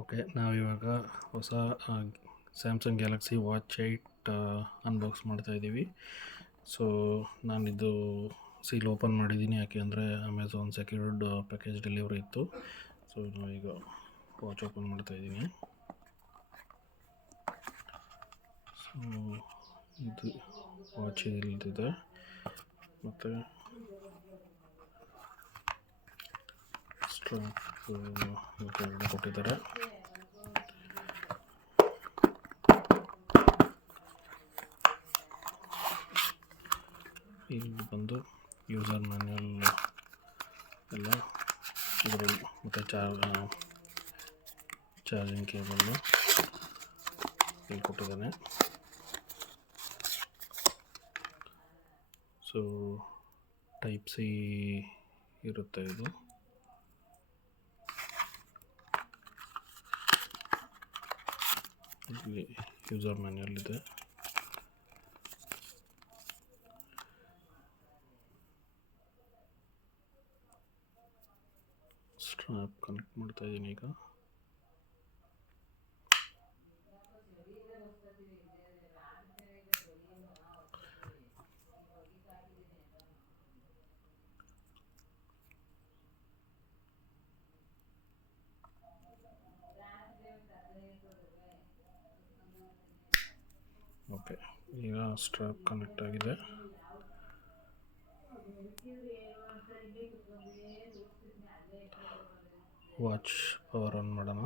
Okay, ನಾವಿವಾಗ ಹೊಸ Samsung Galaxy watch 8 unbox ಮಾಡ್ತಾಯಿದ್ದೀವಿ. ಸೊ ನಾನಿದು ಸೀಲ್ ಓಪನ್ ಮಾಡಿದ್ದೀನಿ, ಯಾಕೆ ಅಂದರೆ ಅಮೆಝಾನ್ ಸೆಕ್ಯೂರ್ಡ್ ಪ್ಯಾಕೇಜ್ ಡೆಲಿವರಿ ಇತ್ತು. ಸೊ ನಾವೀಗ ವಾಚ್ ಓಪನ್ ಮಾಡ್ತಾಯಿದ್ದೀನಿ. ಸೊ ಇದು ವಾಚ್ ಇಲ್ಲಿದೆ ಮತ್ತು ಸ್ಟ್ರಾಪ್ ಕೆಳಗಡೆ ಕೊಟ್ಟಿದ್ದಾರೆ. ಇಲ್ಲಿ ಬಂದು ಯೂಸರ್ ಮ್ಯಾನ್ಯಲ್ ಎಲ್ಲ ಇದರಲ್ಲಿ, ಮತ್ತು ಚಾರ್ಜಿಂಗ್ ಕೇಬಲ್ಲು ಇಲ್ಲಿ ಕೊಟ್ಟಿದ್ದಾನೆ. ಸೊ ಟೈಪ್ ಸಿ ಇರುತ್ತೆ ಇದು. ಇಲ್ಲಿ ಯೂಸರ್ ಮ್ಯಾನ್ಯಲ್ ಇದೆ. ಸ್ಟ್ರಾಪ್ ಕನೆಕ್ಟ್ ಮಾಡ್ತಾ ಇದ್ದೀನಿ ಈಗ. ಓಕೆ, ಈಗ ಸ್ಟ್ರಾಪ್ ಕನೆಕ್ಟ್ ಆಗಿದೆ. ವಾಚ್ ಪವರ್ ಆನ್ ಮಾಡೋಣ.